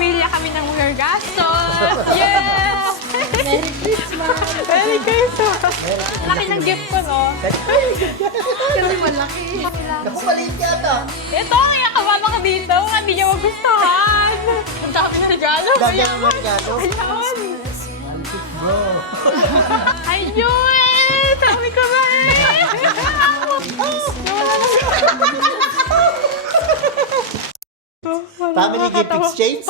pamilya kami ng mga gastos. Yeah! Merry Christmas! Merry Christmas! Laki ng gift ko, no? Kasi malaki. Naku, maliit yata. Ito, kaya kamama ka dito. Hindi niya magustuhan. Ang dami na regalo. Dami ang regalo. Ayun. Bro. Ayun! Sabi ko na eh! Family gift exchange?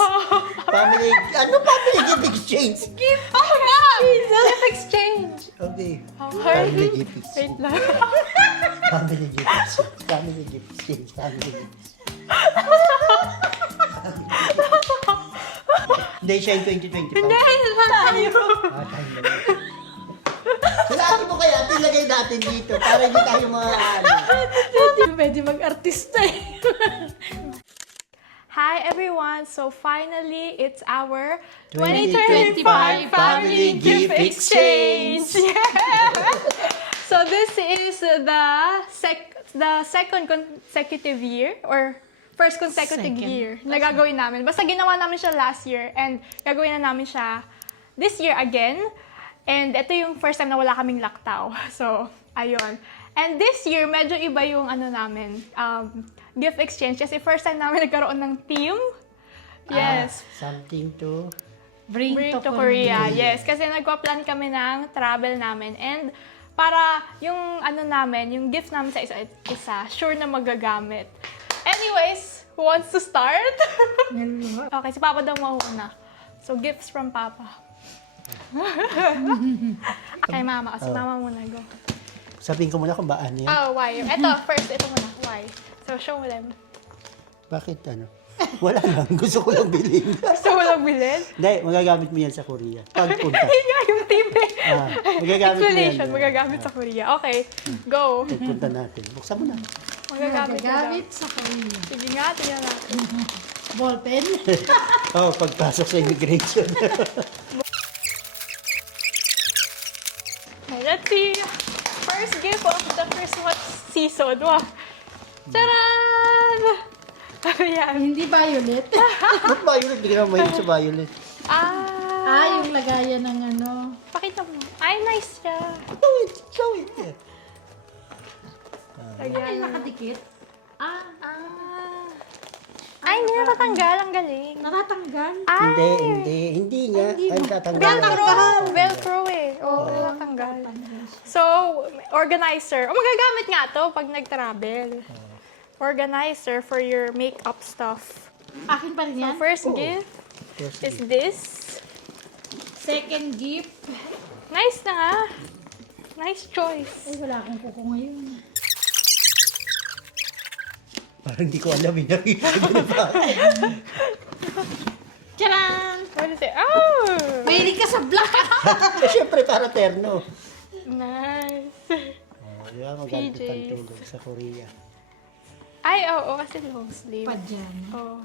Family gift exchange? Gift! Oh, yeah! Gift exchange! Okay. Okay. Family gift exchange. Wait lang. Family gift exchange. Family gift exchange. Family gift exchange. Hindi siya yung 2025. Hindi, tayo. Ah, tayo na yun. Sinabi mo kaya, tilagay natin dito para hindi tayo mga Pwede mag-artista eh. Hi everyone! So finally, it's our 2025 Family Gift Exchange! Yeah! So this is the second consecutive year or first consecutive year na gagawin namin. Basta ginawa namin siya last year and gagawin na namin siya this year again. And ito yung first time na wala kaming laktaw. So, ayun. And this year, medyo iba yung namin, gift exchange. Kasi first time namin nagkaroon ng team. Yes. Something to... Bring to Korea. Yes, kasi nagpa-plan kami ng travel namin. And para yung namin, yung gift namin sa isa, sure na magagamit. Anyways, who wants to start? Okay, si Papa daw mauna. So, gifts from Papa. Kay Mama. Si Mama muna, go. Sabihin ko muna kung ba ano yan. Oh, why? Ito, first, ito muna. Why? So, show them. Bakit ano? Wala lang. Gusto ko lang bilhin. Gusto mo lang bilhin? Hindi, magagamit mo yan sa Korea. Pagpunta. Yun nga yung team eh. Magagamit mo yan. Explanation, magagamit sa Korea. Okay, go. Pagpunta natin. Buksan mo na. Magagamit nila. Gamit sa Korea. Sige nga, tingnan natin. Ballpen. Pagpasok sa immigration. Okay, let's see. First gift of the Christmas season. Wow. Charan! Ano yan? Hindi violet. Ba't violet? Hindi ka naman mahilig sa violet. Yung lagayan ng ano. Pakita mo. Ay, nice siya. Show it. Ay, Lagyan. nakadikit. Ay, hindi natatanggal. Ang galing. Natatanggal. Ay! Hindi nga. Ay, tatanggal. Velcro. Velcro eh. Oo, natatanggal. So, organizer. Magagamit nga to pag nag-travel. Organizer for your makeup stuff. Akin pa rin So, yan. first gift is this. Second gift. Nice na nga. Nice choice. Ay, wala akong kuko ngayon. Parang hindi ko alam. Nakita ko na ba? Tcharan! What is it? Oh! Mahilig ka sa black. Siyempre, para terno. Nice. Di ba? Magagamit PJs. ang tulog sa Korea. Ay, oo, kasi long sleeve. Pajama. Oh.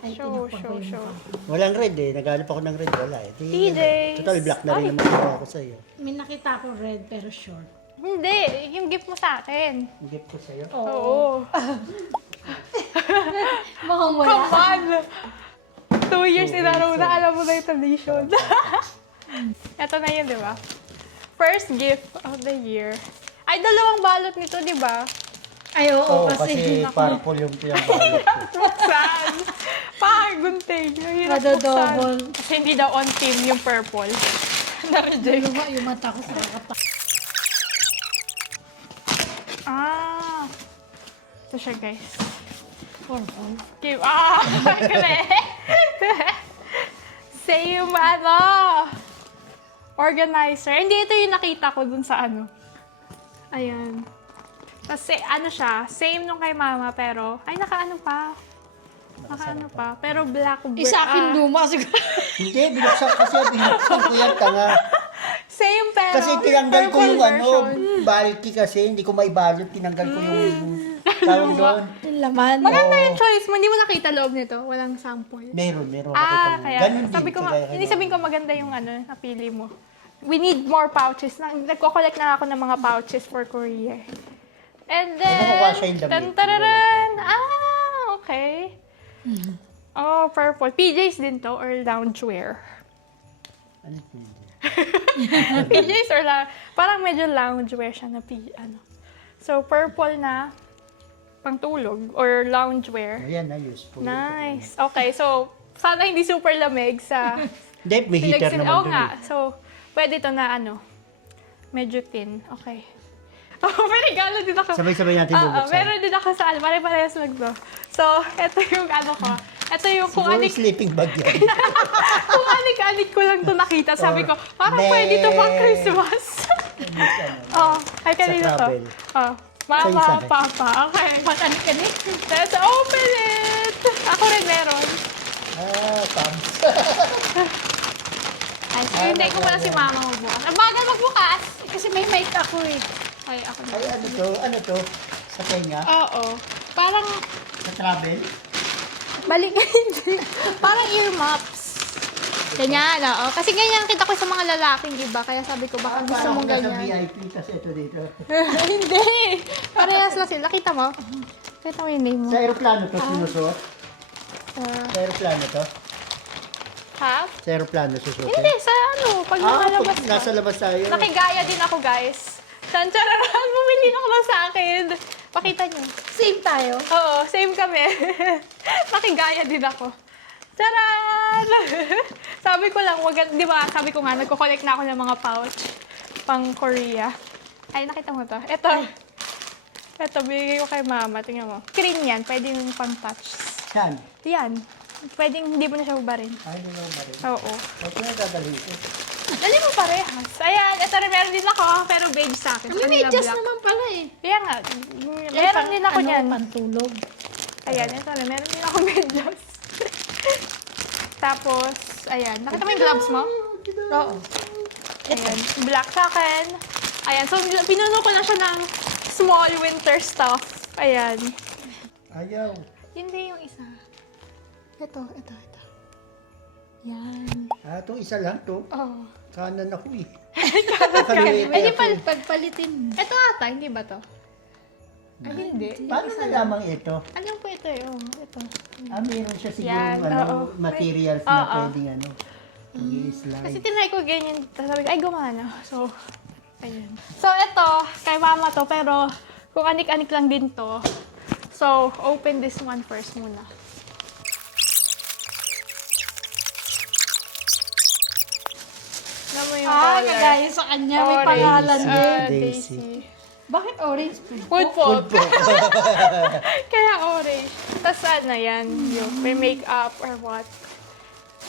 Ay, Show, tinakpan show, ko yung show. mukha. Walang red eh. Naghanap ako ng red. Wala eh. PJs. Total black na rin Ay. naman ako sa'yo. May nakita ko red pero short. Hindi, yung gift mo sa akin. Ang gift ko sa'yo. Oo. Mukhang wala. Come on! 2 years in a row na alam mo na yung tradition. Ito na yun, di ba? First gift of the year. Ay, dalawang balot nito, di ba? Ay, oo, Oo, kasi. kasi purple yung pinambalot ko. Buksan! Pagunting. Mahirap Madodouble. buksan. Kasi hindi daw on team yung purple. Na-reject. Yung mata ko sa kakapa. Ito siya, guys. Purple. Give, correct. Same, organizer. Hindi, ito yung nakita ko dun sa Ayan. Kasi, siya, same nung kay Mama, pero, ay, nakaano pa. Pero black. Isa akin luma siguro. Hindi, binuksan ko yan, tanga. Same, pero Kasi tinanggal ko purple yung version. bulky kasi, hindi ko may balot, tinanggal ko yung tawag doon. Yung laman. Maganda yung choice mo. Hindi mo nakita loob nito. Walang sample. Meron. Nakita mo. Kaya, Ganun din. sabi ko, kagaya hindi kay sabihin ko maganda yung napili mo. We need more pouches. Nagko-collect na ako ng mga pouches for Korea. And then, Nakukuha siya yung damit. tantararan! Okay. Oh, purple. PJs din to or loungewear? Ano po yun? PJs or parang medyo loungewear siya na ano. So, purple na pangtulog or loungewear. Ayan na, useful. Nice. Okay, so sana hindi super lamig sa Hindi, may heater naman Oo dun. nga. So, pwede to na ano, medyo thin. Okay. Oh, may regalo din ako. Sabay-sabay natin Oo, bubuksan. meron din ako sa pare-parehas magdo. So, ito yung ano ko. Ito yung kung Siguro anik, sleeping bag yan. kung anik-anik ko lang to nakita. Sabi ko, parang Next. pwede to pang Christmas. Oh, ay kanina to. travel. Oh, Sa'yo mama, sa akin. papa. Okay. Matanik-anik. Let's open it! Ako rin meron. Pams. Ay, so hindi ko muna si mama magbukas. Ang bagal magbukas! Kasi may mic ako eh. Ay, ako na. Ay, ano to? Ano to? Sa tenga? Oo. Parang, Sa travel? balik hindi. Parang earmuffs. Ganyan, oo. Kasi ganyan kita ko sa mga lalaking iba. Kaya sabi ko, baka gusto Parang mong nasa ganyan. VIP, kasi ito dito. Hindi. Parehas lang sila. Kita mo? Kita mo yung name mo. Sa aeroplano to, sinusuot? Sa aeroplano to? Ha? Sa aeroplano susuot? Hindi, sa ano, pag nakalabas pag ka. nasa labas tayo. Nakigaya din ako, guys. Tanchararan, bumili ako lang sa akin. Pakita niyo. Same tayo. Oo, same kami. Nakigaya din ako. Charan! Sabi ko lang, wag, di ba, sabi ko nga, nagko-collect na ako ng mga pouch pang Korea. Ay, nakita mo to? Ito, bigay ko kay mama. Tingnan mo. Screen yan, pwede yung pang touch. Saan? Yan. Pwedeng hindi mo na siya hubarin. Ay, hindi mo ba rin? Oo. Huwag ko na dadalhin ito. Dali mo parehas. Ayan, ito rin meron din ako, pero beige sa akin. May Kanila medyas black. naman pala eh. Kaya nga, meron din ako niyan. Pantulog. Ayan, ito na. Meron din ako medyas. Tapos, ayan. Nakita mo yung gloves mo? Oo. Ayan. Black sa akin. Ayan. So, pinuno ko na siya ng small winter stuff. Ayan. Ayaw. Hindi yung isa. Ito. Yan. Itong isa lang to. Oh. Kanan ako eh. Ay, di pa. Pagpalitin. Ito ata, hindi ba to? Ay, hindi. Paano nalaman ito? Ano po ito yung? Ito. Meron siya siguro Yan, oo. materials Oo. na pwedeng ano. I-slide. Kasi tinry ko ganyan. Tapos sabi ko, ay gumana. So, ayun. So, ito, kay mama to. Pero, kung anik-anik lang din to. So, open this one first muna. Alam mo yung color? Kagaya sa kanya. May Orange. pangalan Daisy. din. Daisy. Bakit orange? Food po. Kaya orange. Tapos ano yan, yung may makeup or what.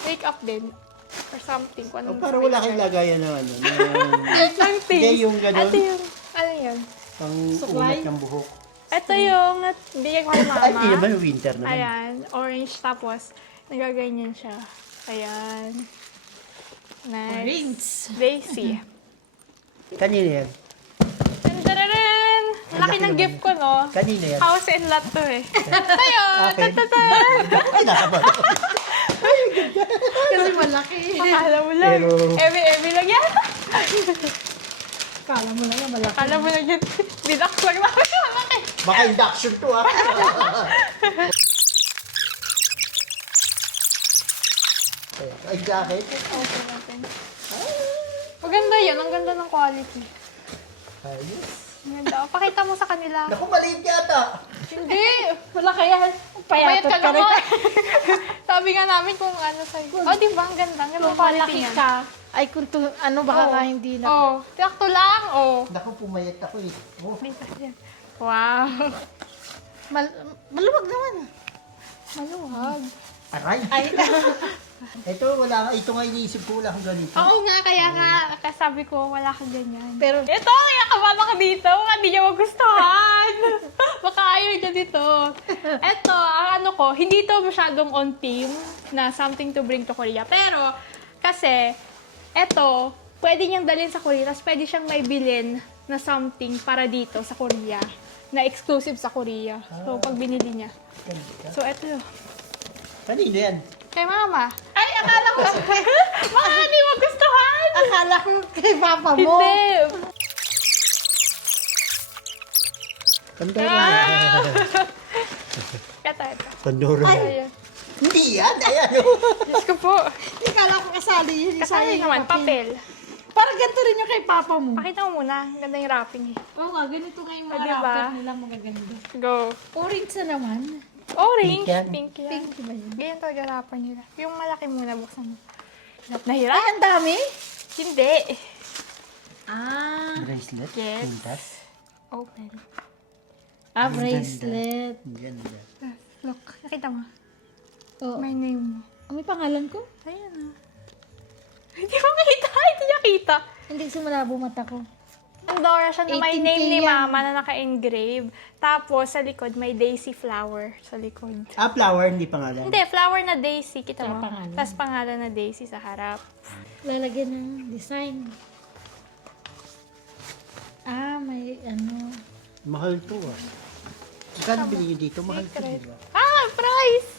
Makeup din. Or something. Kung anong Parang wala kang lagayan ng ano. something. Hindi, yung ganun. Ito yung, ano yan? Pang Suklay? umat ng buhok. Ito yung bigay ko kay mama. Ay, hindi naman winter naman. Ayan, orange tapos nagaganyan siya. Ayan. Nice. Orange. Daisy. Kanina yan. Tandararan! Laki ng gift ko, no? Kanina yan. House and lot to eh. Ayun! Akin. Tatata! Ay, nakabalo. Kasi malaki. Akala mo lang. Pero- Eme lang yan. Kala mo lang yan malaki. Akala mo lang yan. Binak lang namin. Malaki. Baka induction to ah. Ay, jacket. Okay natin. Maganda yan. Ang ganda ng quality. Ayos. Ang ganda. Pakita mo sa kanila. Naku, maliit yata. Hindi. Malaki yan. Payat Payatot ka ka rin. naman. Sabi nga namin kung ano sa'yo. Oh, di ba? Ang ganda. Ang ganda Kung ng quality malaki niyan. ka, ay kung ano baka Oo. nga hindi na. Oh, sakto lang. Oh. Naku, pumayat ako eh. Oh. Dito yan. Wow. Maluwag naman. Maluwag. Aray. Ay, Ito, wala ka. Ito nga iniisip ko, wala akong ganito. Oo nga, kaya nga. Kasabi ko, wala ka ganyan. pero Ito, kaya kababa ka dito. Baka hindi niya magustuhan. Baka ayaw niya dito. Ito, ang ano ko, hindi to masyadong on theme na something to bring to Korea. Pero, kasi, ito, pwede niyang dalhin sa Korea, tapos pwede siyang may bilhin na something para dito sa Korea, na exclusive sa Korea. So, pag binili niya. So, ito yun. Kanino yan? Kay mama. Ay, akala ko. Baka hindi magustuhan. akala ko kay papa mo. Hindi. Pandora. Ito. Pandora. Ayun. Hindi yan. Ayan, oh. Diyos ko po. Hindi kala ko kasali yun. Kasali naman, papel. Parang ganito rin yung kay Papa mo. Pakita mo muna. Ganda yung wrapping eh. Oo nga, ganito nga yung mga Diba? wrapper nila magaganda. Go. Orange na naman. Orange. Pink yan. Pink yan. Pink ba yun? Ganyan talaga wrapper nila. Yung malaki muna, buksan mo. Ay, Nahirap? ang dami. Hindi. Ah. Bracelet. Yes. Pintas. Open. Bracelet. Ang ganda. Look, nakita mo. Oh. My name mo. May pangalan ko? Ayan ah. Hindi ko kita. Hindi niya kita. Hindi sumalabo mata ko. Pandora siya na may 18K name ni yan. Mama na naka-engrave. Tapos sa likod may daisy flower sa likod. Ah, flower, hindi pangalan. Hindi, flower na daisy. Kita Tsaka mo? pangalan. Tapos pangalan na daisy sa harap. Lalagyan ng design. Ah, may ano. Mahal to ah. Magkano bilhin nyo dito? Mahal to, Secret. di ba? Ah, price!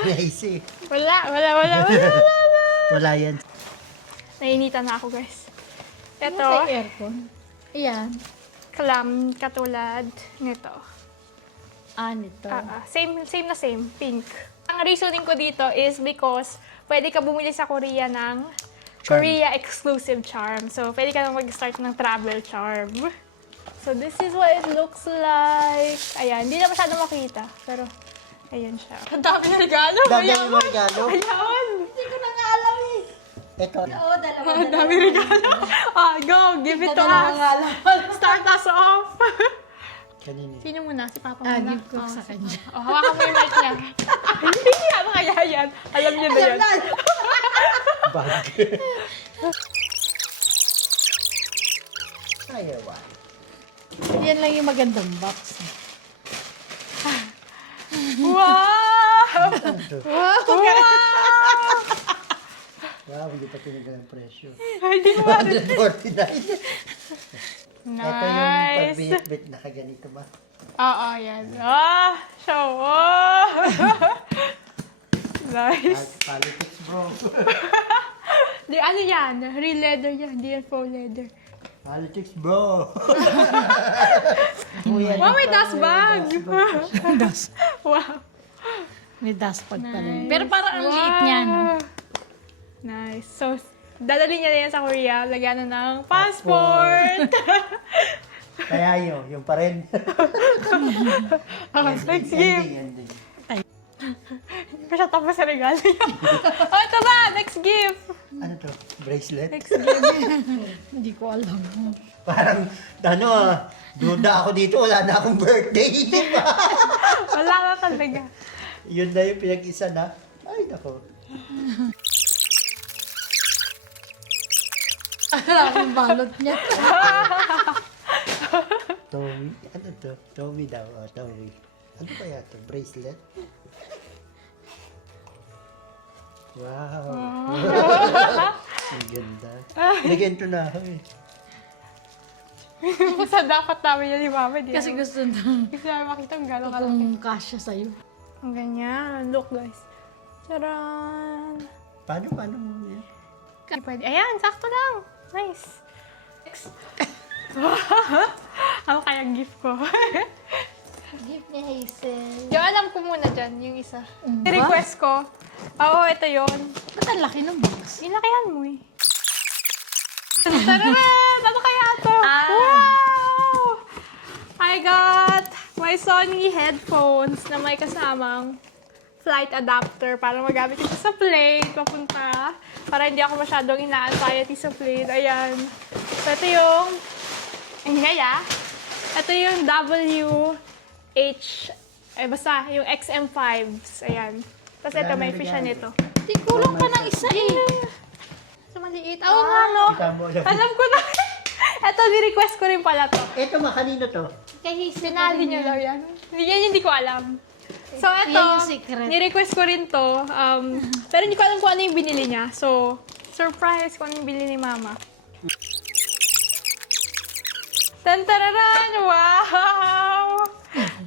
Nice eh. Wala. Wala yan. Nainitan na ako, guys. Ano Ito, kay aircon? Ayan. clam katulad nito. Ah, nito. Same. Pink. Ang reasoning ko dito is because pwede ka bumili sa Korea ng Korea exclusive charm. So, pwede ka nang mag-start ng travel charm. So, this is what it looks like. Ayan, hindi na masyado makita. Pero, ayan siya. Ang dami na regalo. Dami yung regalo. Ayan. Hindi ko na nga alam eh. Ito. Oo, dalawa. Ang dami regalo. Go, give it to us. Start us off. Kanina. Sino muna? Si Papa Ah, muna? give ko sa kanya. Oh, hawakan mo yung mic niya. Hindi niya kaya yan. Alam niyo na yan. Bag. Ayaw. Yan lang yung magandang box. Wow! Wow! Wow, hindi pa tinanggal ang presyo. Hindi ko ma- 149. Ito yung Nice. pagbihit-bit na kaganito ba? Oo, yan. Ah, show off. Nice. Politics, bro. Di, ano yan? Real leather yan. Hindi yan faux leather. Politics, bro. Wow, may dust bag. Das. Wow. May dust pad pa rin. Pero parang ang liit niya, no? Nice. So, dadali niya na yan sa Korea. Lagyan na ng passport. Kaya yun, yung pa rin. Next gift. Ending. Hindi pa siya tapos sa regalo niya. Oh, ito ba? Next gift. Ano to? Bracelet? Next gift. Hindi ko alam. Parang, duda ako dito, wala na akong birthday. Di ba? Wala na talaga. Yun na yung pinag-isa na. Ay, nako. Alam yung balot niya. Tommy. Ano to? Tommy daw. Oh, Tommy. Ano kaya to? Bracelet? Wow. Ang ganda. Nag-ento na ako eh. Basta dapat namin yan ni Mama. Di Kasi namin- gusto na Gusto namin makita kung gano'ng kalaki. kung kasya sa'yo. Ang ganyan. Look, guys. Charan! Paano yan? Hindi pwede. Ayan, sakto lang. Nice. Next. Ano kaya gift ko? Gift ni Hazel. Yung alam ko muna dyan, yung isa. Mm. I-request ko. Oo, ito yun. Ba't ang laki ng box? Inakihan mo eh. Tararan! Ano kaya ito? Ah. Wow! I got my Sony headphones na may kasamang flight adapter para magamit ito sa plane papunta. Para hindi ako masyadong ina-anxiety sa plane. Ayan. So, ito yung ito yung basta, yung XM5s. Ayan. Tapos ito, may fish nito. Di kulang pa ng isa eh. So, maliit. Oo nga, no? Tama lang. Alam ko na. Ito, ni-request ko rin pala to. Ito kanino to? Kay Hazel. Sinali niyo daw yan. Yan hindi ko alam. So, ito, Yan yung secret. ni-request ko rin to. Pero hindi ko alam kung ano yung binili niya. So, surprise kung ano yung binili ni Mama. Tantararan! Wow!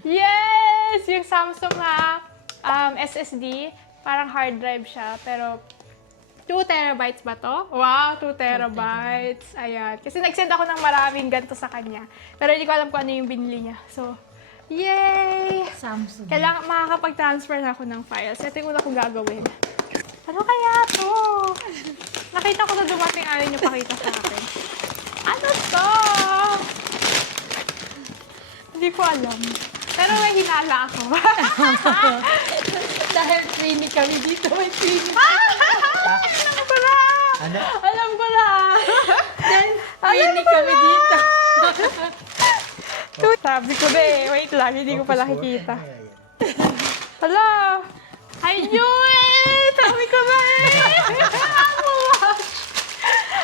Yes! Yung Samsung na SSD. Parang hard drive siya. Pero, 2 terabytes ba to? Wow, 2 terabytes. Ayan. Kasi nag-send ako ng maraming ganito sa kanya. Pero hindi ko alam kung ano yung binili niya. So, Yay! Samsung. Kailangan makakapag-transfer na ako ng files. Ito yung una kong gagawin. Ano kaya to? Nakita ko na dumating, ayaw niyo pakita sa akin. Ano to? Hindi ko alam. Pero may hinala ako. Dahil training kami dito, may training. Alam ko na! Ano? Alam ko na! Training kami dito. Sabi ko na eh. Wait lang, hindi ko pa nakikita. Hala! Ayun! Sabi ko na eh!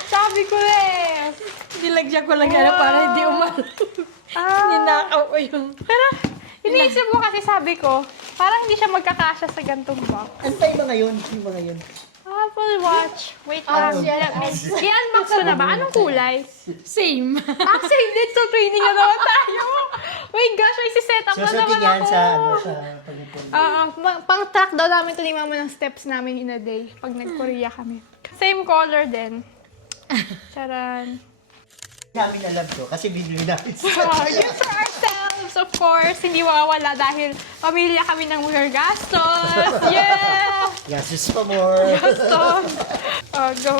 Sabi ko na eh! Nilagyan ko lang yan para hindi umalo. Ninakaw ko yung... Pero, iniisip mo kasi sabi ko, parang hindi siya magkakasya sa gantong box. Ano tayo ba ngayon? Ano ba ngayon? Apple Watch. Wait lang. I-unbox ko na ba? Anong kulay? Same. Same din. So, training na naman tayo. Wait, gosh, may set up na Susutin naman yan ako. sa, sa pag-ipon. Pang-track daw namin ito ni Mama ng steps namin in a day pag nag-Korea kami. Same color din. Charan. Namin alam to kasi binili namin sa So, yun for ourselves, of course. Hindi mawawala dahil pamilya kami ng mga gastos. Yeah! Gastos pa more. Gastos. Oh, go.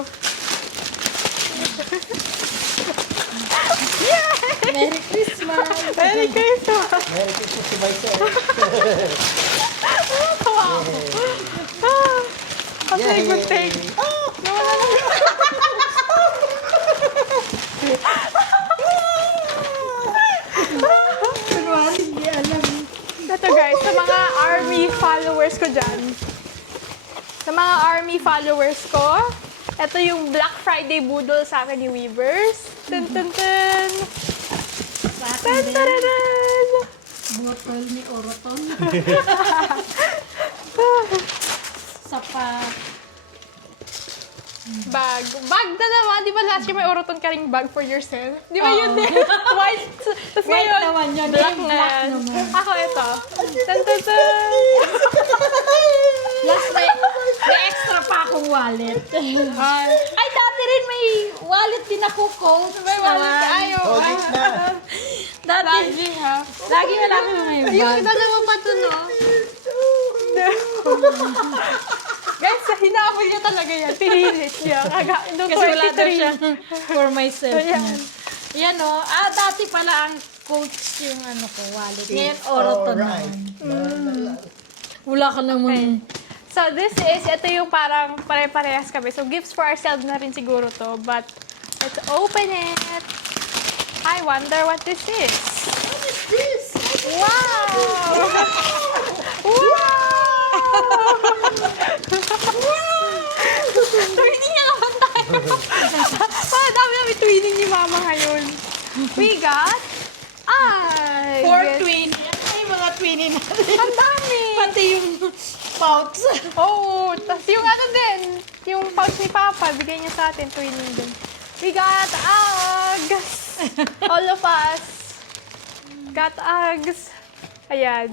Merry Christmas. Merry Christmas. Merry Christmas to myself. Tawa ako. Kasi Yay! good thing. Nawala na. Kunwari, hindi alam. Ito guys, sa mga army followers ko dyan. Sa mga army followers ko, ito yung Black Friday budol sa akin ni Weavers. Tun tun tun. Sa akin Tun din, tararan. botol ni Oroton. Sapat. Bag. Bag na naman. Di ba last year may Oroton ka ring bag for yourself? Di ba yun din? White. Tapos White ngayon, naman yun. black Yung na. black naman. Ako ito. Tun tun tun. Last may extra pa akong wallet. Ay, Ay, dati rin may wallet din ako, coat. may wallet ka. Ayaw. Hold it na. Dati, Lagi ha. lagi wala ko may Yung bag. dalawa pa to, no? Guys, hinabol niya talaga yan. Pinilit niya. Noong Kasi wala daw 23. siya for myself. Ayan. Yan o. Dati pala ang coach yung ano ko, wallet. Ngayon, Oroton Alright. naman. Wala ka naman. So, ito yung parang pare-parehas kami. So, gifts for ourselves na rin siguro to. But, let's open it. I wonder what this is. What is this? Wow! Wow! Twinning na naman tayo. Parang dami twinning ni Mama ngayon. We got... Ay! For yes. twin. Yan ay mga twinning natin. Ang dami! Pati yung pouch. Oo, tas yung ano din, yung pouch ni Papa, bigay niya sa atin, twinning din. We got Uggs! All of us got Uggs. Ayan.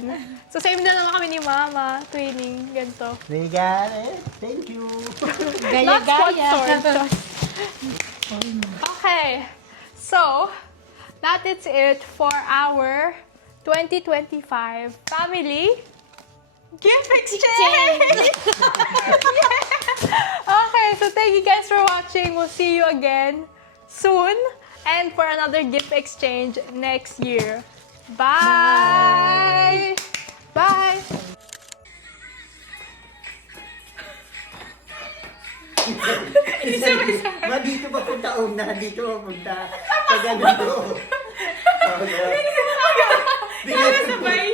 So, same na naman kami ni Mama, twinning, ganito. We got it. Thank you. Not Gaya-gaya. sponsored. Okay. So, that is it for our 2025 family gift exchange! Okay, so thank you guys for watching. We'll see you again soon and for another gift exchange next year. Bye! Bye! Ma, dito pa punta una. Dito pa punta. Pag ano. Sabay!